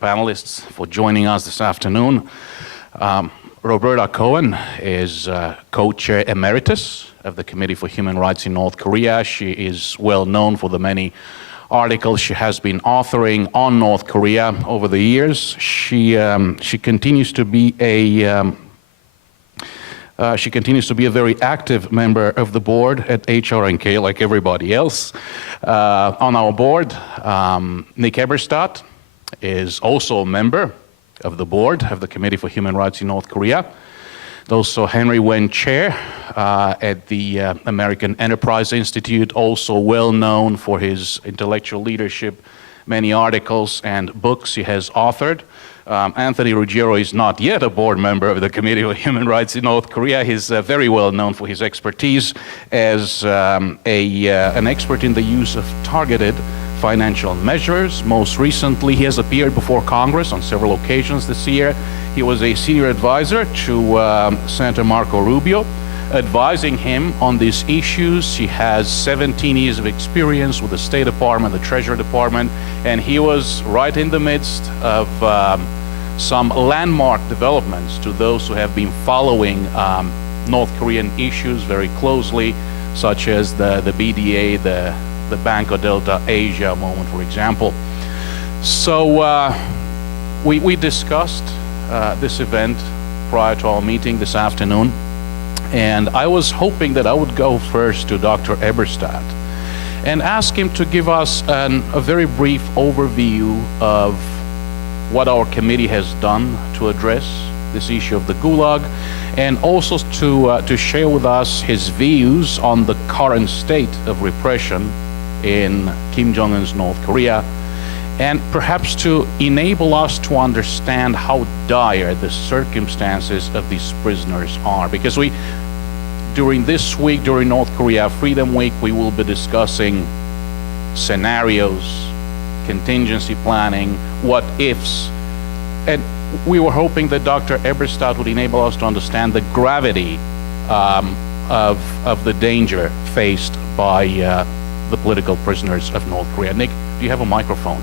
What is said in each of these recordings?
panelists for joining us this afternoon. Roberta Cohen is co-chair emeritus of the Committee for Human Rights in North Korea. She is well known for the many articles she has been authoring on North Korea over the years. She continues to be a very active member of the board at HRNK, like everybody else. On our board, Nick Eberstadt is also a member of the board of the Committee for Human Rights in North Korea. Also Henry Wen Chair at the American Enterprise Institute, also well known for his intellectual leadership, many articles and books he has authored. Anthony Ruggiero is not yet a board member of the Committee for Human Rights in North Korea. He's very well known for his expertise as an expert in the use of targeted financial measures. Most recently, he has appeared before Congress on several occasions this year. He was a senior advisor to Senator Marco Rubio, advising him on these issues. He has 17 years of experience with the State Department, the Treasury Department, and he was right in the midst of some landmark developments to those who have been following North Korean issues very closely, such as the BDA, the Banco Delta Asia moment, for example. So we discussed this event prior to our meeting this afternoon, and I was hoping that I would go first to Dr. Eberstadt and ask him to give us a very brief overview of what our committee has done to address this issue of the Gulag, and also to share with us his views on the current state of repression in Kim Jong-un's North Korea, and perhaps to enable us to understand how dire the circumstances of these prisoners are. Because during this week, during North Korea Freedom Week, we will be discussing scenarios, contingency planning, what ifs, and we were hoping that Dr. Eberstadt would enable us to understand the gravity of the danger faced by the political prisoners of North Korea. Nick, do you have a microphone?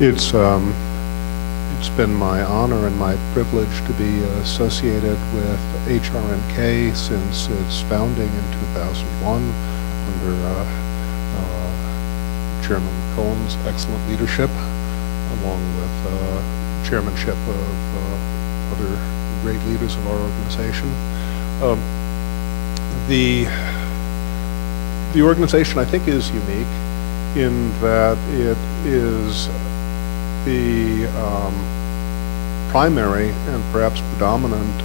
It's been my honor and my privilege to be associated with HRNK since its founding in 2001 under Chairman Cohen's excellent leadership, along with chairmanship of other great leaders of our organization. The organization, I think, is unique in that it is the primary and perhaps predominant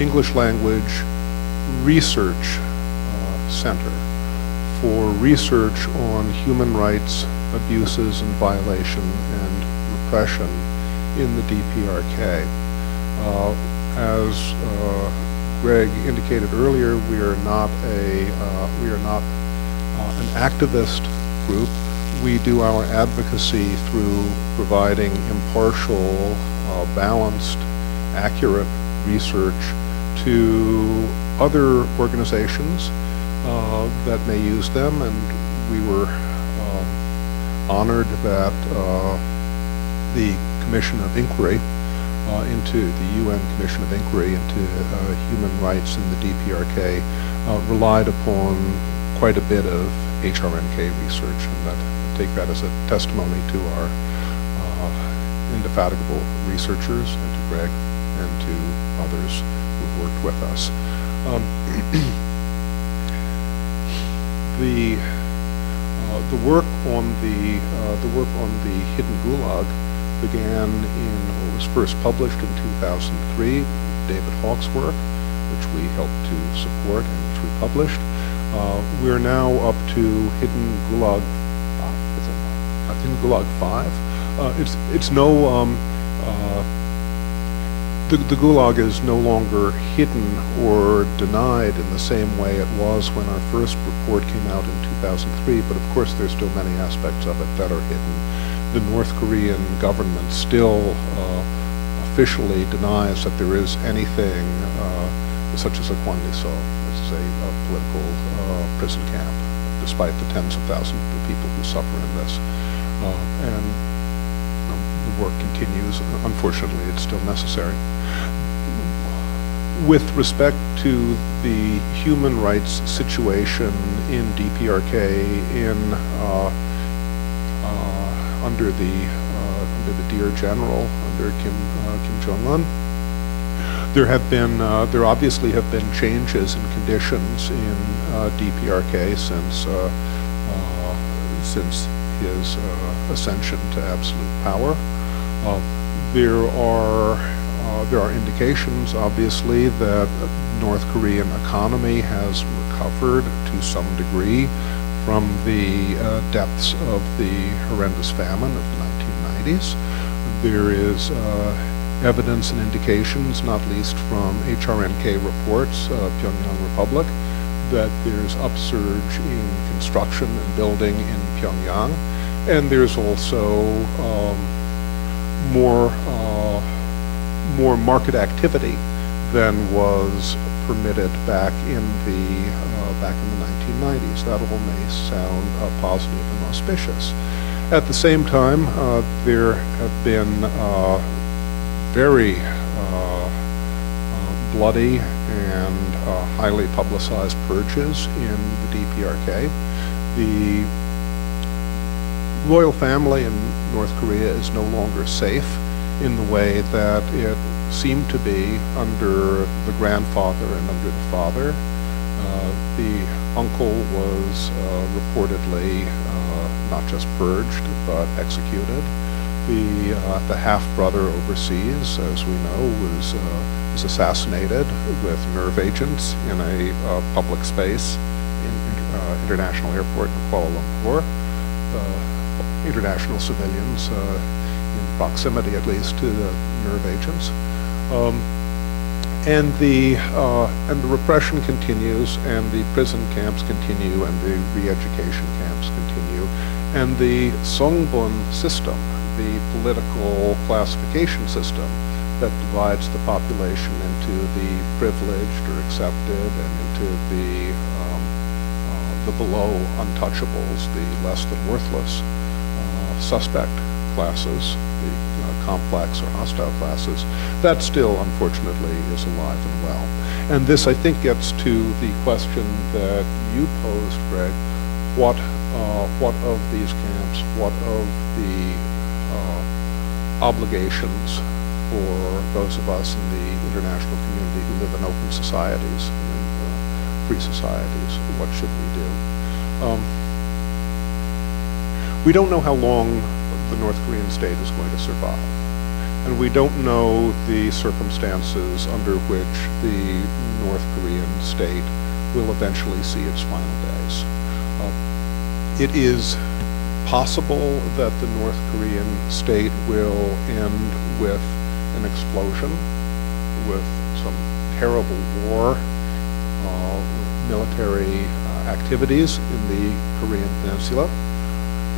English language research center for research on human rights abuses and violation and repression in the DPRK. As Greg indicated earlier, we are not an activist group. We do our advocacy through providing impartial, balanced, accurate research to other organizations that may use them, and we were honored that the Commission of Inquiry into the UN Commission of Inquiry into human rights in the DPRK relied upon quite a bit of HRNK research, and that take that as a testimony to our indefatigable researchers, and to Greg and to others who've worked with us. The work on the hidden Gulag began was first published in 2003. David Hawk's work, which we helped to support and which we published. We're now up to Hidden Gulag. Hidden Gulag 5. The Gulag is no longer hidden or denied in the same way it was when our first report came out in 2003, but of course there's still many aspects of it that are hidden. The North Korean government still officially denies that there is anything such as a Kwanliso. This is a prison camp, despite the tens of thousands of people who suffer in this. And the work continues. Unfortunately, it's still necessary. With respect to the human rights situation in DPRK under the dear general, under Kim Jong-un, there obviously have been changes in conditions in DPRK since his ascension to absolute power. There are indications, obviously, that North Korean economy has recovered to some degree from the depths of the horrendous famine of the 1990s. There is evidence and indications, not least from HRNK reports, Pyongyang Republic, that there's upsurge in construction and building in Pyongyang, and there's also more market activity than was permitted back in the 1990s. That all may sound positive and auspicious. At the same time, there have been very bloody and highly publicized purges in the DPRK. The royal family in North Korea is no longer safe in the way that it seemed to be under the grandfather and under the father. The uncle was reportedly not just purged, but executed. The half-brother overseas, as we know, was assassinated with nerve agents in a public space in International Airport in Kuala Lumpur. International civilians in proximity, at least, to the nerve agents. And the repression continues, and the prison camps continue, and the re-education camps continue, and the Songbun system, the political classification system that divides the population into the privileged or accepted and into the below untouchables, the less than worthless suspect classes, the complex or hostile classes, that still, unfortunately, is alive and well. And this, I think, gets to the question that you posed, Greg. What of these camps, what of the obligations for those of us in the international community who live in open societies and free societies? What should we do? We don't know how long the North Korean state is going to survive. And we don't know the circumstances under which the North Korean state will eventually see its final days. It is possible that the North Korean state will end with an explosion, with some terrible war, military activities in the Korean Peninsula.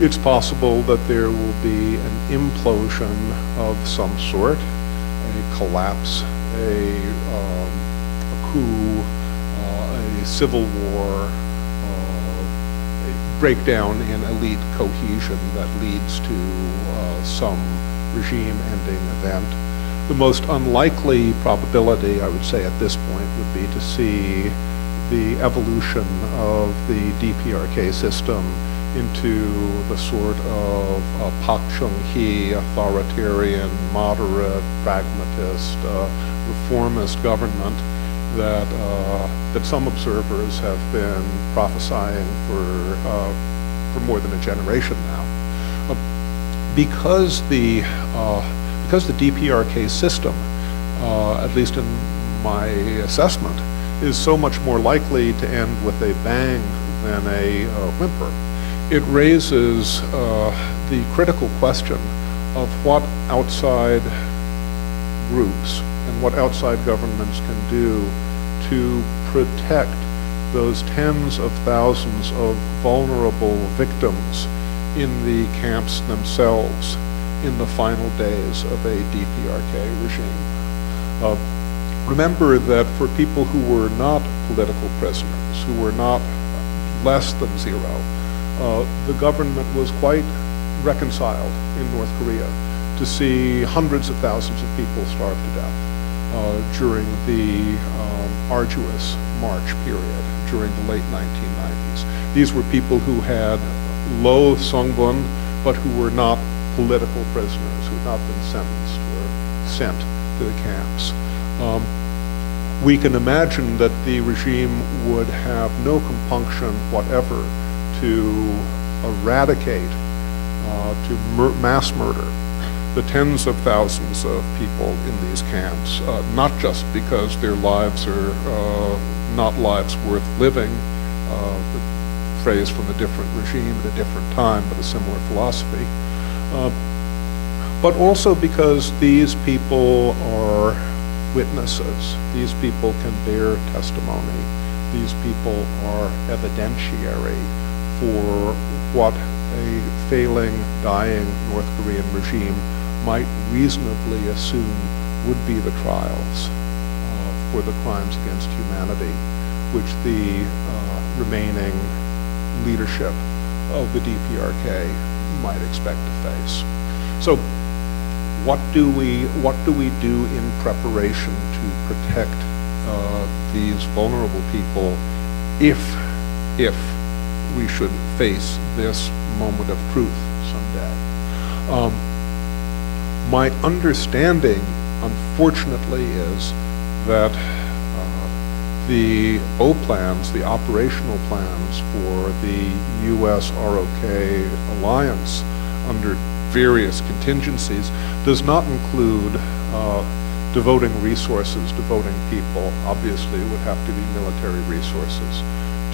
It's possible that there will be an implosion of some sort, a collapse, a coup, a civil war, a breakdown in elite cohesion that leads to some regime-ending event. The most unlikely probability, I would say at this point, would be to see the evolution of the DPRK system into the sort of Park Chung-hee authoritarian, moderate, pragmatist, reformist government that some observers have been prophesying for more than a generation now. Because the DPRK system, at least in my assessment, is so much more likely to end with a bang than a whimper, it raises the critical question of what outside groups and what outside governments can do to protect those tens of thousands of vulnerable victims in the camps themselves in the final days of a DPRK regime. Remember that for people who were not political prisoners, who were not less than zero. The government was quite reconciled in North Korea to see hundreds of thousands of people starve to death during the arduous March period during the late 1990s. These were people who had low songbun, but who were not political prisoners, who had not been sentenced or sent to the camps. We can imagine that the regime would have no compunction whatever to eradicate, to mass murder the tens of thousands of people in these camps, not just because their lives are not lives worth living, the phrase from a different regime at a different time, but a similar philosophy, but also because these people are witnesses. These people can bear testimony. These people are evidentiary for what a failing, dying North Korean regime might reasonably assume would be the trials for the crimes against humanity, which the remaining leadership of the DPRK might expect to face. So what do we do in preparation to protect these vulnerable people if we should face this moment of truth someday? My understanding, unfortunately, is that the O plans, the operational plans for the U.S. ROK alliance under various contingencies does not include devoting resources, devoting people. Obviously, it would have to be military resources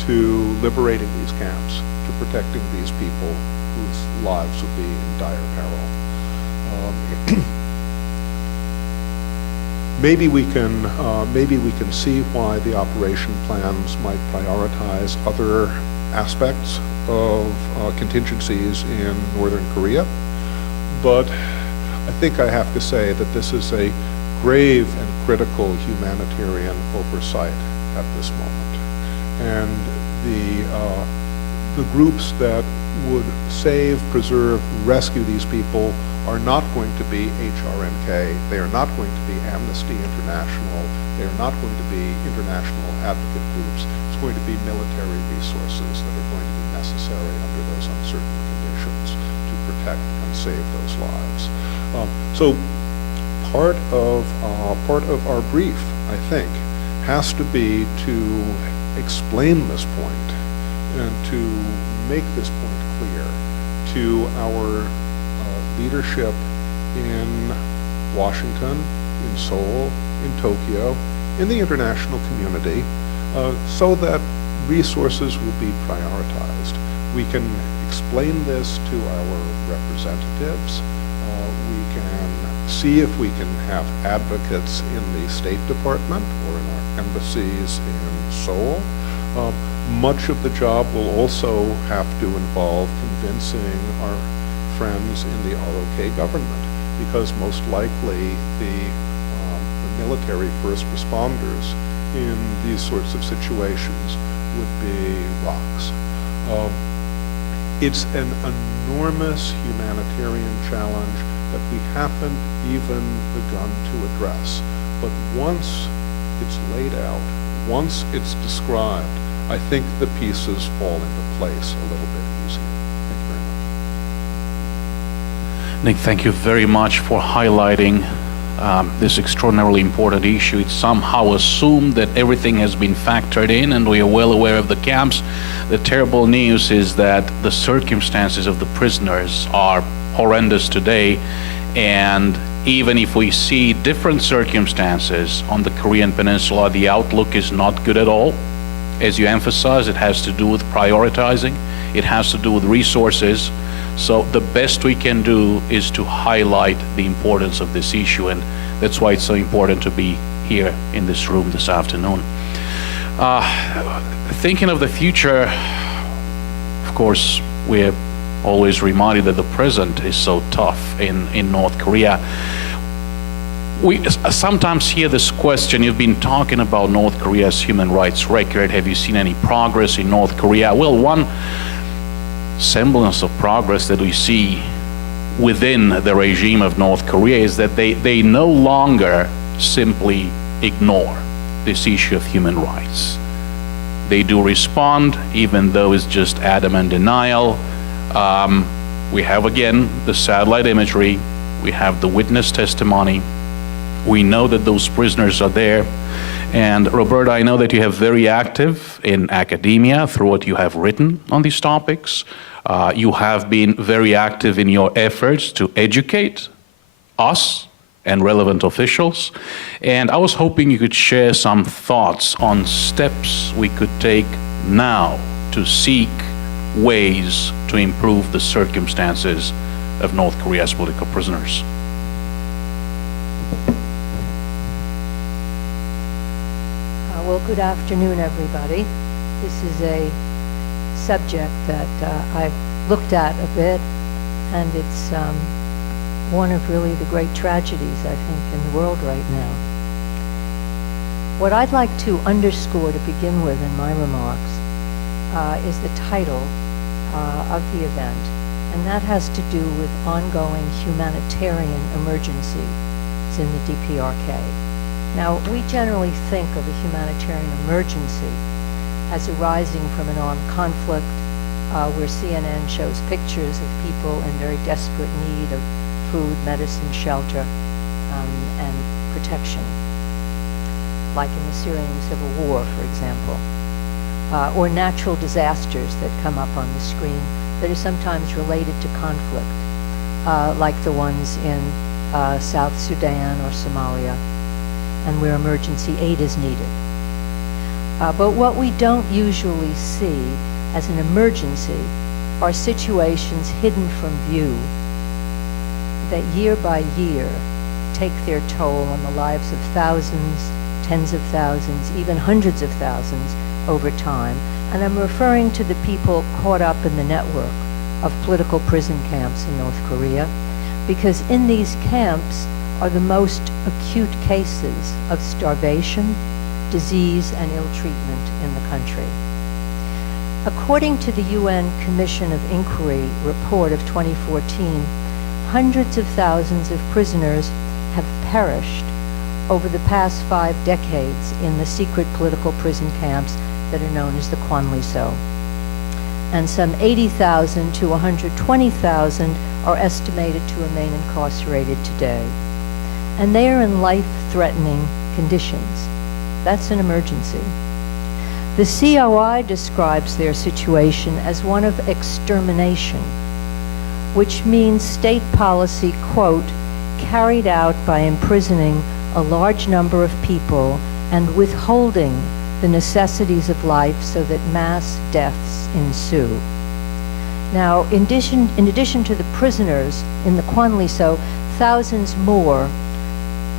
to liberating these camps, to protecting these people whose lives would be in dire peril. Maybe we can see why the operation plans might prioritize other aspects of contingencies in Northern Korea, but I think I have to say that this is a grave and critical humanitarian oversight at this moment, and the groups that would save, preserve, rescue these people are not going to be HRNK, they are not going to be Amnesty International, they are not going to be international advocate groups. It's going to be military resources that are going to be necessary under those uncertain conditions to protect and save those lives. So part of our brief, I think, has to be to explain this point and to make this point clear to our leadership in Washington, in Seoul, in Tokyo, in the international community, so that resources will be prioritized. We can explain this to our representatives. We can see if we can have advocates in the State Department or in our embassies in Seoul. Much of the job will also have to involve convincing our friends in the ROK government, because most likely the military first responders in these sorts of situations would be ROKs. It's an enormous humanitarian challenge that we haven't even begun to address. But once it's laid out, once it's described, I think the pieces fall into place a little bit easier. Thank you very much. Nick, thank you very much for highlighting this extraordinarily important issue. It's somehow assumed that everything has been factored in and we are well aware of the camps. The terrible news is that the circumstances of the prisoners are horrendous today, and even if we see different circumstances on the Korean Peninsula, the outlook is not good at all. As you emphasize, it has to do with prioritizing, it has to do with resources. So the best we can do is to highlight the importance of this issue, and that's why it's so important to be here in this room this afternoon. Thinking of the future, of course, we're always reminded that the present is so tough in North Korea. We sometimes hear this question, you've been talking about North Korea's human rights record. Have you seen any progress in North Korea? Well, one semblance of progress that we see within the regime of North Korea is that they no longer simply ignore this issue of human rights. They do respond, even though it's just adamant denial. We have, again, the satellite imagery. We have the witness testimony. We know that those prisoners are there. And Roberta, I know that you have very active in academia through what you have written on these topics. You have been very active in your efforts to educate us and relevant officials. And I was hoping you could share some thoughts on steps we could take now to seek ways to improve the circumstances of North Korea's political prisoners. Well, good afternoon, everybody. This is a subject that I've looked at a bit, and it's one of really the great tragedies, I think, in the world right now. What I'd like to underscore to begin with in my remarks is the title of the event, and that has to do with ongoing humanitarian emergencies in the DPRK. Now, we generally think of a humanitarian emergency as arising from an armed conflict where CNN shows pictures of people in very desperate need of food, medicine, shelter, and protection, like in the Syrian civil war, for example, or natural disasters that come up on the screen that are sometimes related to conflict, like the ones in South Sudan or Somalia, and where emergency aid is needed. But what we don't usually see as an emergency are situations hidden from view that year by year take their toll on the lives of thousands, tens of thousands, even hundreds of thousands over time. And I'm referring to the people caught up in the network of political prison camps in North Korea, because in these camps are the most acute cases of starvation, disease, and ill treatment in the country. According to the UN Commission of Inquiry report of 2014, hundreds of thousands of prisoners have perished over the past 5 decades in the secret political prison camps that are known as the Kwanliso. And some 80,000 to 120,000 are estimated to remain incarcerated today. And they are in life-threatening conditions. That's an emergency. The COI describes their situation as one of extermination, which means state policy, quote, carried out by imprisoning a large number of people and withholding the necessities of life so that mass deaths ensue. Now, in addition to the prisoners in the Kwanliso, thousands more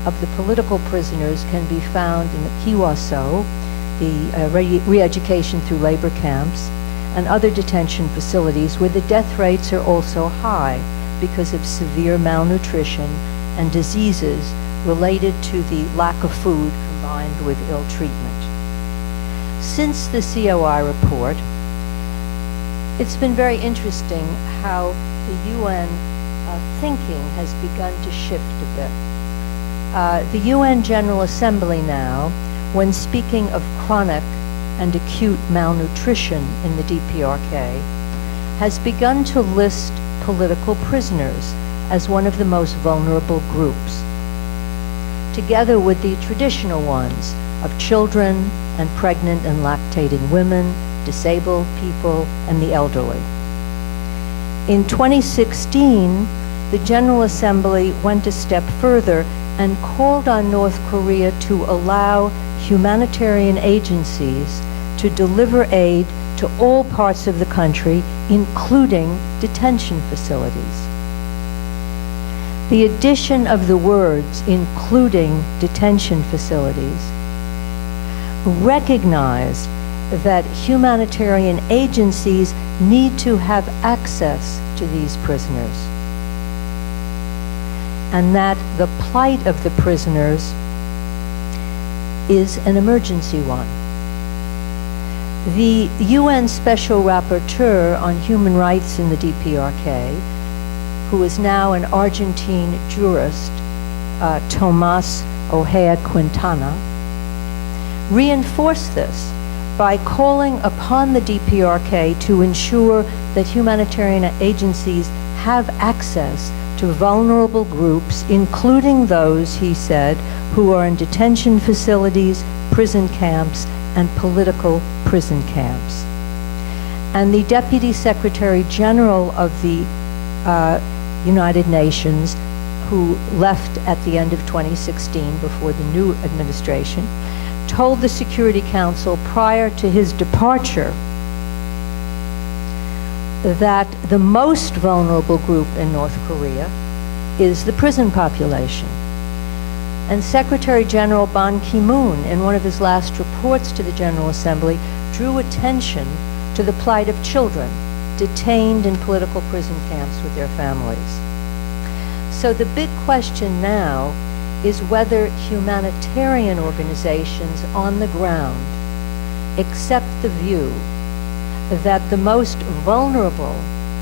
of the political prisoners can be found in the Kiwaso, the re-education through labor camps, and other detention facilities where the death rates are also high because of severe malnutrition and diseases related to the lack of food combined with ill treatment. Since the COI report, it's been very interesting how the UN thinking has begun to shift a bit. The UN General Assembly now, when speaking of chronic and acute malnutrition in the DPRK, has begun to list political prisoners as one of the most vulnerable groups, together with the traditional ones of children and pregnant and lactating women, disabled people, and the elderly. In 2016, the General Assembly went a step further and called on North Korea to allow humanitarian agencies to deliver aid to all parts of the country, including detention facilities. The addition of the words, including detention facilities, recognized that humanitarian agencies need to have access to these prisoners. and that the plight of the prisoners is an emergency one. The UN Special Rapporteur on Human Rights in the DPRK, who is now an Argentine jurist, Tomás Ojeda Quintana, reinforced this by calling upon the DPRK to ensure that humanitarian agencies have access to vulnerable groups, including those, he said, who are in detention facilities, prison camps, and political prison camps. And the Deputy Secretary General of the United Nations, who left at the end of 2016 before the new administration, told the Security Council prior to his departure that the most vulnerable group in North Korea is the prison population. And Secretary General Ban Ki-moon, in one of his last reports to the General Assembly, drew attention to the plight of children detained in political prison camps with their families. So the big question now is whether humanitarian organizations on the ground accept the view that the most vulnerable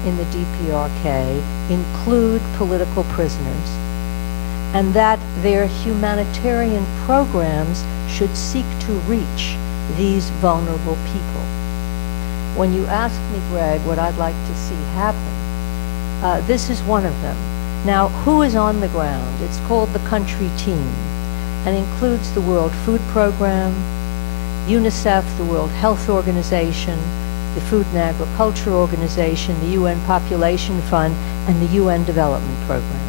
in the DPRK include political prisoners, and that their humanitarian programs should seek to reach these vulnerable people. When you ask me, Greg, what I'd like to see happen, this is one of them. Now, who is on the ground? It's called the Country Team, and includes the World Food Program, UNICEF, the World Health Organization, the Food and Agriculture Organization, the UN Population Fund, and the UN Development Program.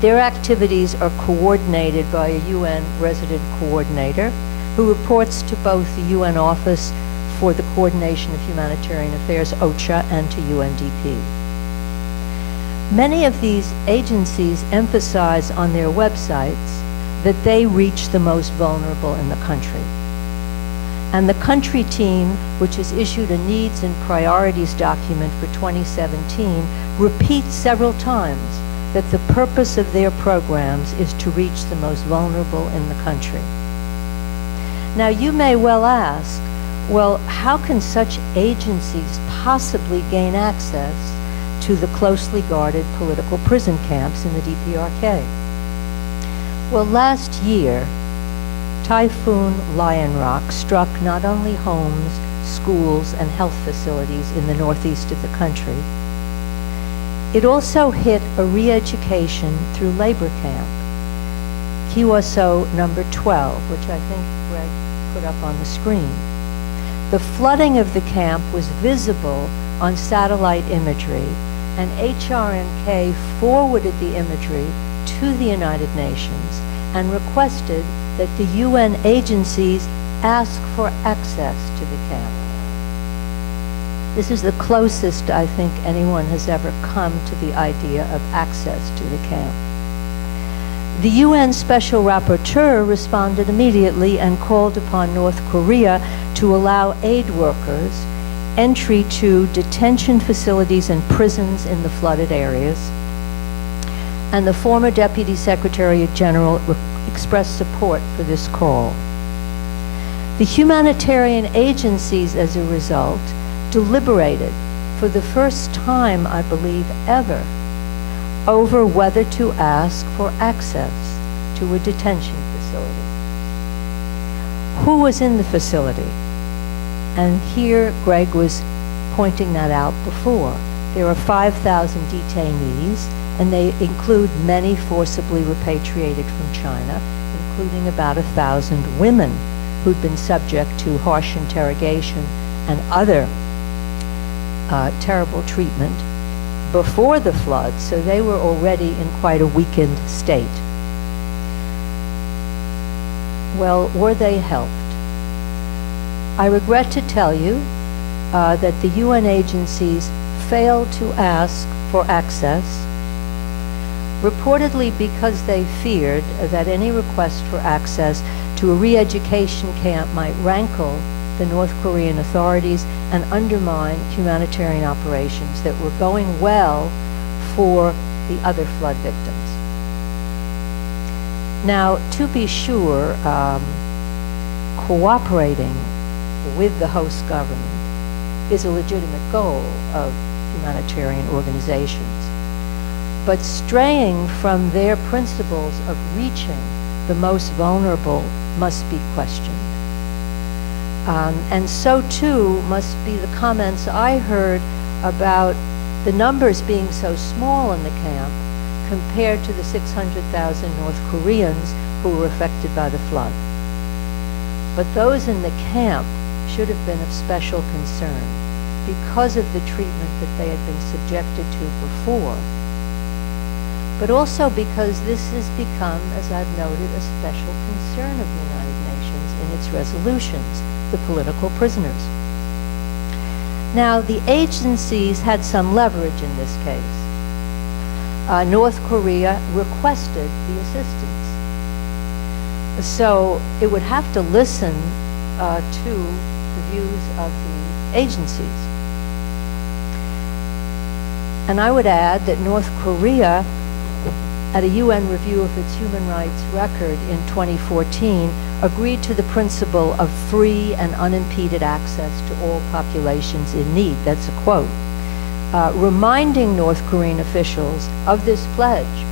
Their activities are coordinated by a UN resident coordinator who reports to both the UN Office for the Coordination of Humanitarian Affairs, OCHA, and to UNDP. Many of these agencies emphasize on their websites that they reach the most vulnerable in the country. And the Country Team, which has issued a needs and priorities document for 2017, repeats several times that the purpose of their programs is to reach the most vulnerable in the country. Now, you may well ask, well, how can such agencies possibly gain access to the closely guarded political prison camps in the DPRK? Well, last year, Typhoon Lionrock struck not only homes, schools, and health facilities in the northeast of the country, it also hit a re-education through labor camp, Kiwaso number 12, which I think Greg put up on the screen. The flooding of the camp was visible on satellite imagery, and HRNK forwarded the imagery to the United Nations and requested that the UN agencies ask for access to the camp. This is the closest I think anyone has ever come to the idea of access to the camp. The UN Special Rapporteur responded immediately and called upon North Korea to allow aid workers entry to detention facilities and prisons in the flooded areas. And the former Deputy Secretary General expressed support for this call. The humanitarian agencies, as a result, deliberated for the first time, I believe, ever, over whether to ask for access to a detention facility. Who was in the facility? And here Greg was pointing that out before. There are 5,000 detainees, and they include many forcibly repatriated from China, including about 1,000 women who'd been subject to harsh interrogation and other terrible treatment before the flood, so they were already in quite a weakened state. Well, were they helped? I regret to tell you that the UN agencies failed to ask for access, reportedly because they feared that any request for access to a re-education camp might rankle the North Korean authorities and undermine humanitarian operations that were going well for the other flood victims. Now, to be sure, cooperating with the host government is a legitimate goal of humanitarian organizations. But straying from their principles of reaching the most vulnerable must be questioned. And so too must be the comments I heard about the numbers being so small in the camp compared to the 600,000 North Koreans who were affected by the flood. But those in the camp should have been of special concern because of the treatment that they had been subjected to before, but also because this has become, as I've noted, a special concern of the United Nations in its resolutions, the political prisoners. Now, the agencies had some leverage in this case. North Korea requested the assistance. So it would have to listen to the views of the agencies. And I would add that North Korea, at a UN review of its human rights record in 2014, agreed to the principle of free and unimpeded access to all populations in need. That's a quote. Reminding North Korean officials of this pledge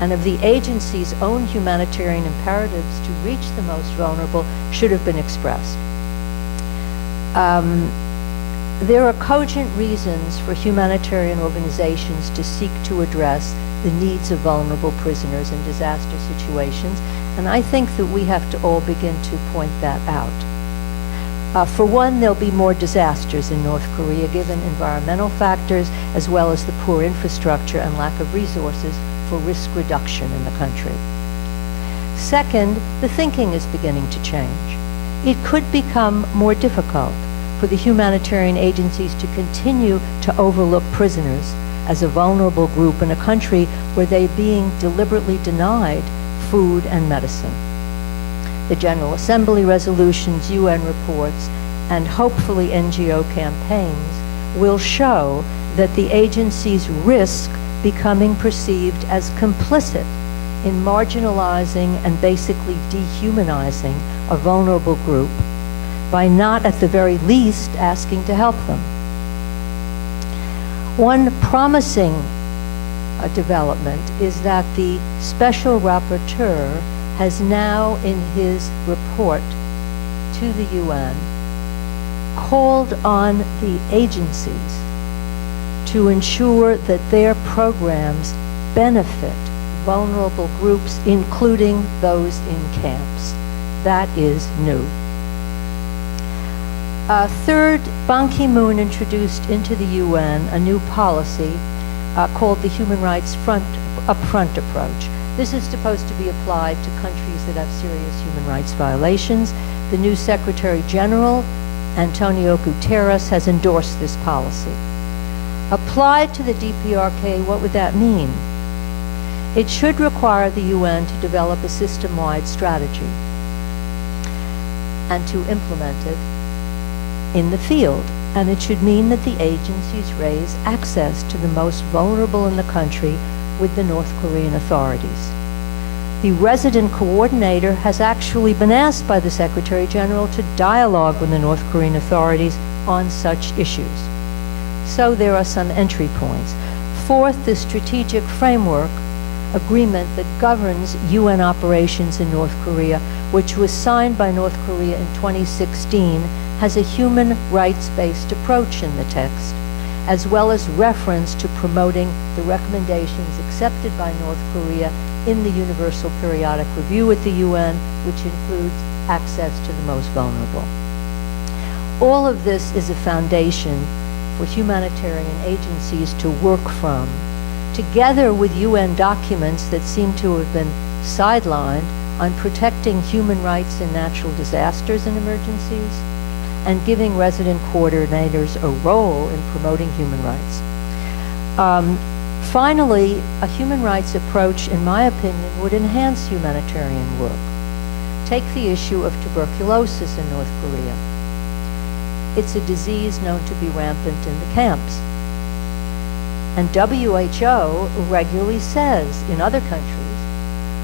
and of the agency's own humanitarian imperatives to reach the most vulnerable should have been expressed. There are cogent reasons for humanitarian organizations to seek to address the needs of vulnerable prisoners in disaster situations, and I think that we have to all begin to point that out. For one, there'll be more disasters in North Korea given environmental factors as well as the poor infrastructure and lack of resources for risk reduction in the country. Second, the thinking is beginning to change. It could become more difficult for the humanitarian agencies to continue to overlook prisoners as a vulnerable group in a country where they're being deliberately denied food and medicine. The General Assembly resolutions, UN reports, and hopefully NGO campaigns will show that the agencies risk becoming perceived as complicit in marginalizing and basically dehumanizing a vulnerable group by not, at the very least, asking to help them. One promising development is that the Special Rapporteur has now, in his report to the UN, called on the agencies to ensure that their programs benefit vulnerable groups, including those in camps. That is new. Third, Ban Ki-moon introduced into the UN a new policy called the Human Rights Upfront Approach. This is supposed to be applied to countries that have serious human rights violations. The new Secretary General, Antonio Guterres, has endorsed this policy. Applied to the DPRK, what would that mean? It should require the UN to develop a system-wide strategy and to implement it in the field, and it should mean that the agencies raise access to the most vulnerable in the country with the North Korean authorities. The resident coordinator has actually been asked by the Secretary General to dialogue with the North Korean authorities on such issues. So there are some entry points. Fourth, the strategic framework agreement that governs UN operations in North Korea, which was signed by North Korea in 2016, has a human rights-based approach in the text, as well as reference to promoting the recommendations accepted by North Korea in the Universal Periodic Review at the UN, which includes access to the most vulnerable. All of this is a foundation for humanitarian agencies to work from, together with UN documents that seem to have been sidelined on protecting human rights in natural disasters and emergencies, and giving resident coordinators a role in promoting human rights. Finally, a human rights approach, in my opinion, would enhance humanitarian work. Take the issue of tuberculosis in North Korea. It's a disease known to be rampant in the camps. And WHO regularly says in other countries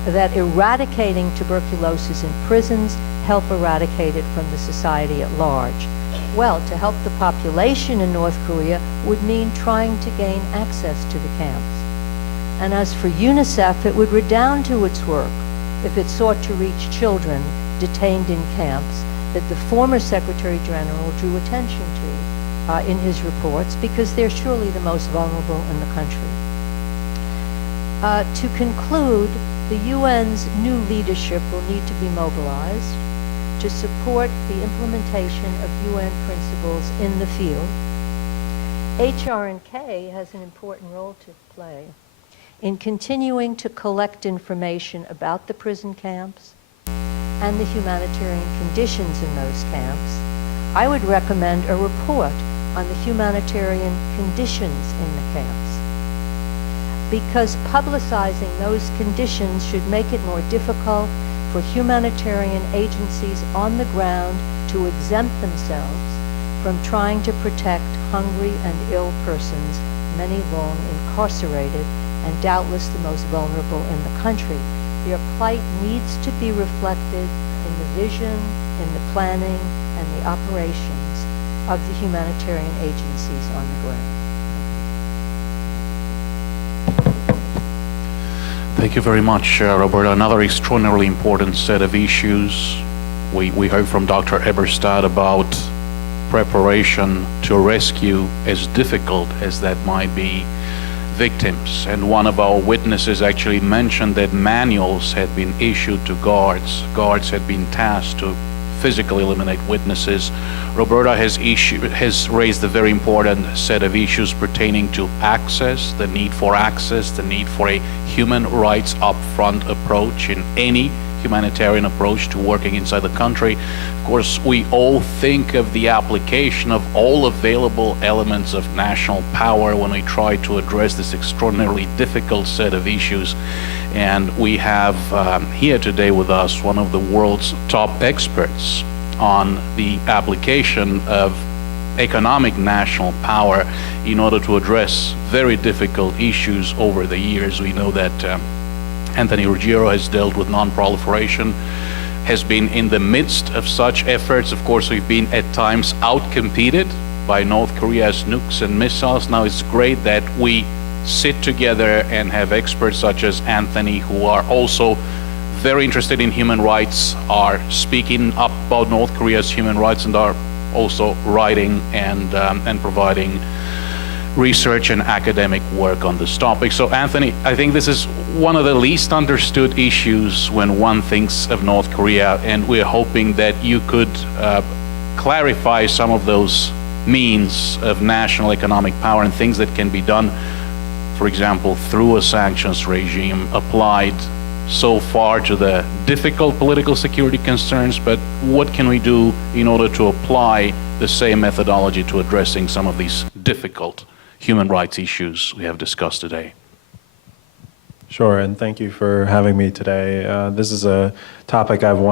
that eradicating tuberculosis in prisons help eradicate it from the society at large. Well, to help the population in North Korea would mean trying to gain access to the camps. And as for UNICEF, it would redound to its work if it sought to reach children detained in camps that the former Secretary General drew attention to in his reports, because they're surely the most vulnerable in the country. To conclude, the UN's new leadership will need to be mobilized to support the implementation of UN principles in the field. HRNK has an important role to play in continuing to collect information about the prison camps and the humanitarian conditions in those camps. I would recommend a report on the humanitarian conditions in the camps, because publicizing those conditions should make it more difficult for humanitarian agencies on the ground to exempt themselves from trying to protect hungry and ill persons, many long incarcerated and doubtless the most vulnerable in the country. Their plight needs to be reflected in the vision, in the planning, and the operations of the humanitarian agencies on the ground. Thank you very much, Roberta. Another extraordinarily important set of issues. We heard from Dr. Eberstadt about preparation to rescue, as difficult as that might be, victims. And one of our witnesses actually mentioned that manuals had been issued to guards. Guards had been tasked to physically eliminate witnesses. Roberta has raised a very important set of issues pertaining to access, the need for access, the need for a human rights upfront approach in any humanitarian approach to working inside the country. Of course, we all think of the application of all available elements of national power when we try to address this extraordinarily difficult set of issues. And we have here today with us one of the world's top experts on the application of economic national power in order to address very difficult issues over the years. We know that Anthony Ruggiero has dealt with non-proliferation, has been in the midst of such efforts. Of course, we've been at times outcompeted by North Korea's nukes and missiles. Now it's great that we sit together and have experts such as Anthony, who are also very interested in human rights, are speaking up about North Korea's human rights, and are also writing and providing research and academic work on this topic. So Anthony, I think this is one of the least understood issues when one thinks of North Korea, and we're hoping that you could clarify some of those means of national economic power and things that can be done, for example, through a sanctions regime applied so far to the difficult political security concerns, but what can we do in order to apply the same methodology to addressing some of these difficult human rights issues we have discussed today? Sure, and thank you for having me today. This is a topic I've wanted